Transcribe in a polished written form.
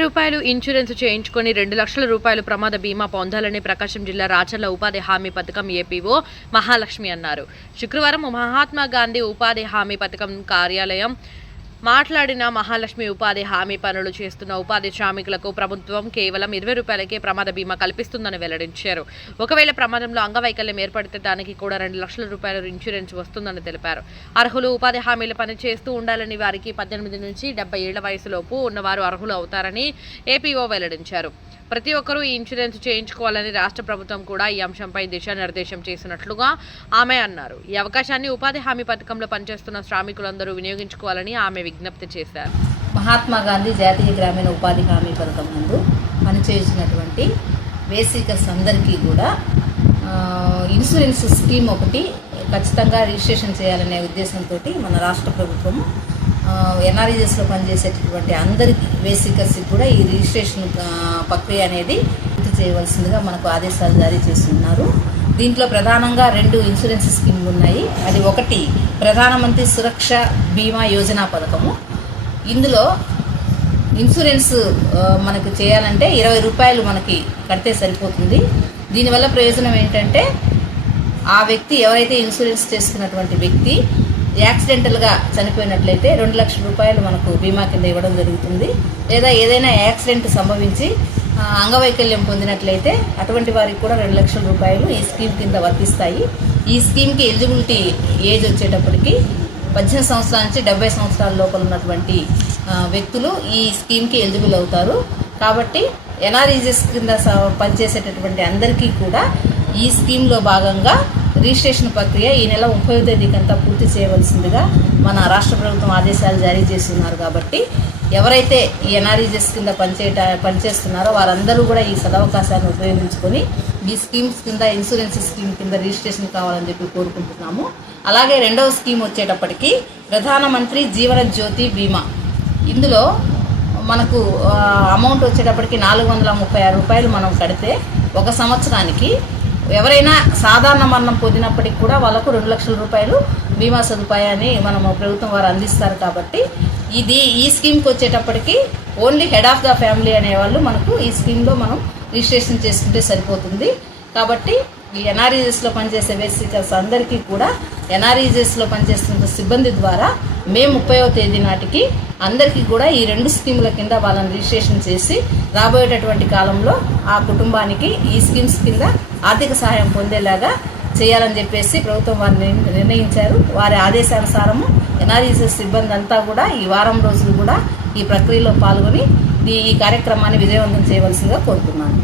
రూపాయలు ఇన్సూరెన్స్ చేయించుకొని 2 లక్షల రూపాయలు ప్రమాద బీమా పొందాలని ప్రకాశం జిల్లా రాచర్ల ఉపాధి హామీ పథకం ఏపీఓ మహాలక్ష్మి అన్నారు. శుక్రవారం మహాత్మా గాంధీ ఉపాధి హామీ పథకం కార్యాలయం మాట్లాడిన మహాలక్ష్మి ఉపాధి హామీ పనులు చేస్తున్న ఉపాధి శ్రామికులకు ప్రభుత్వం కేవలం 20 రూపాయలకే ప్రమాద బీమా కల్పిస్తుందని వెల్లడించారు. ఒకవేళ ప్రమాదంలో అంగవైకల్యం ఏర్పడితే దానికి కూడా 2 లక్షల రూపాయల ఇన్సూరెన్స్ వస్తుందని తెలిపారు. అర్హులు ఉపాధి హామీలు పనిచేస్తూ ఉండాలని, వారికి 18 నుంచి 70 ఏళ్ల వయసులోపు ఉన్నవారు అర్హులు అవుతారని ఏపీఓ వెల్లడించారు. ప్రతి ఒక్కరూ ఈ ఇన్సూరెన్స్ చేయించుకోవాలని రాష్ట్ర ప్రభుత్వం కూడా ఈ అంశంపై దిశానిర్దేశం చేసినట్లుగా ఆమె అన్నారు. ఈ అవకాశాన్ని ఉపాధి హామీ పథకంలో పనిచేస్తున్న శ్రామికులందరూ వినియోగించుకోవాలని ఆమె విజ్ఞప్తి చేశారు. మహాత్మా గాంధీ జాతీయ గ్రామీణ ఉపాధి హామీ పథకం నందు పనిచేసినటువంటి బేసికర్స్ అందరికీ కూడా ఇన్సూరెన్స్ స్కీమ్ ఒకటి ఖచ్చితంగా రిజిస్ట్రేషన్ చేయాలనే ఉద్దేశంతో మన రాష్ట్ర ప్రభుత్వం ఎన్ఆర్ఈజెస్లో పనిచేసేటటువంటి అందరికీ బేసికర్స్కి కూడా ఈ రిజిస్ట్రేషన్ ప్రక్రియ అనేది పూర్తి చేయవలసిందిగా మనకు ఆదేశాలు జారీ చేస్తున్నారు. దీంట్లో ప్రధానంగా 2 ఇన్సూరెన్స్ స్కీమ్లు ఉన్నాయి. అది ఒకటి ప్రధానమంత్రి సురక్ష బీమా యోజన పథకము. ఇందులో ఇన్సూరెన్స్ మనకు చేయాలంటే 20 రూపాయలు మనకి కడితే సరిపోతుంది. దీనివల్ల ప్రయోజనం ఏంటంటే ఆ వ్యక్తి ఎవరైతే ఇన్సూరెన్స్ చేసుకున్నటువంటి వ్యక్తి యాక్సిడెంటల్గా చనిపోయినట్లయితే 2 లక్షల రూపాయలు మనకు బీమా కింద ఇవ్వడం జరుగుతుంది. లేదా ఏదైనా యాక్సిడెంట్ సంభవించి అంగవైకల్యం పొందినట్లయితే అటువంటి వారికి కూడా 2 లక్షల రూపాయలు ఈ స్కీమ్ కింద వర్తిస్తాయి. ఈ స్కీమ్కి ఎలిజిబిలిటీ ఏజ్ వచ్చేటప్పటికి 18 సంవత్సరాల నుంచి 70 సంవత్సరాల లోపల ఉన్నటువంటి వ్యక్తులు ఈ స్కీమ్కి ఎలిజిబుల్ అవుతారు. కాబట్టి ఎన్ఆర్ఈజెస్ కింద పనిచేసేటటువంటి అందరికీ కూడా ఈ స్కీమ్లో భాగంగా రిజిస్ట్రేషన్ ప్రక్రియ ఈ నెల 30వ తేదీకంతా పూర్తి చేయవలసిందిగా మన రాష్ట్ర ప్రభుత్వం ఆదేశాలు జారీ చేస్తున్నారు. కాబట్టి ఎవరైతే ఈ ఎన్ఆర్ఈజెస్ కింద పనిచేస్తున్నారో వారందరూ కూడా ఈ సదవకాశాన్ని ఉపయోగించుకొని ఈ స్కీమ్స్ కింద ఇన్సూరెన్స్ స్కీమ్ కింద రిజిస్ట్రేషన్ కావాలని చెప్పి కోరుకుంటున్నాము. అలాగే 2వ స్కీమ్ వచ్చేటప్పటికి ప్రధానమంత్రి జీవన జ్యోతి బీమా. ఇందులో మనకు అమౌంట్ వచ్చేటప్పటికి 436 రూపాయలు మనం కడితే 1 సంవత్సరానికి ఎవరైనా సాధారణ మరణం పొందినప్పటికి కూడా వాళ్ళకు 2 లక్షల రూపాయలు బీమా సదుపాయాన్ని మనము ప్రభుత్వం వారు అందిస్తారు. కాబట్టి ఈ స్కీమ్కి వచ్చేటప్పటికి only head of the family అనేవాళ్ళు మనకు ఈ స్కీమ్లో మనం రిజిస్ట్రేషన్ చేసుకుంటే సరిపోతుంది. కాబట్టి ఈ ఎన్ఆర్ఈజెస్లో పనిచేసే బేసికర్స్ అందరికీ కూడా ఎన్ఆర్ఈజెస్లో పనిచేస్తున్న సిబ్బంది ద్వారా మే 30వ తేదీ నాటికి అందరికీ కూడా ఈ 2 స్కీముల కింద వాళ్ళని రిజిస్ట్రేషన్ చేసి రాబోయేటటువంటి కాలంలో ఆ కుటుంబానికి ఈ స్కీమ్స్ కింద ఆర్థిక సహాయం పొందేలాగా చేయాలని చెప్పేసి ప్రభుత్వం వారు నిర్ణయించారు. వారి ఆదేశానుసారము ఎన్ఆర్ఈజెస్ సిబ్బంది అంతా కూడా ఈ వారం రోజులు కూడా ఈ ప్రక్రియలో పాల్గొని ఈ కార్యక్రమాన్ని విజయవంతం చేయవలసిందిగా కోరుతున్నాను.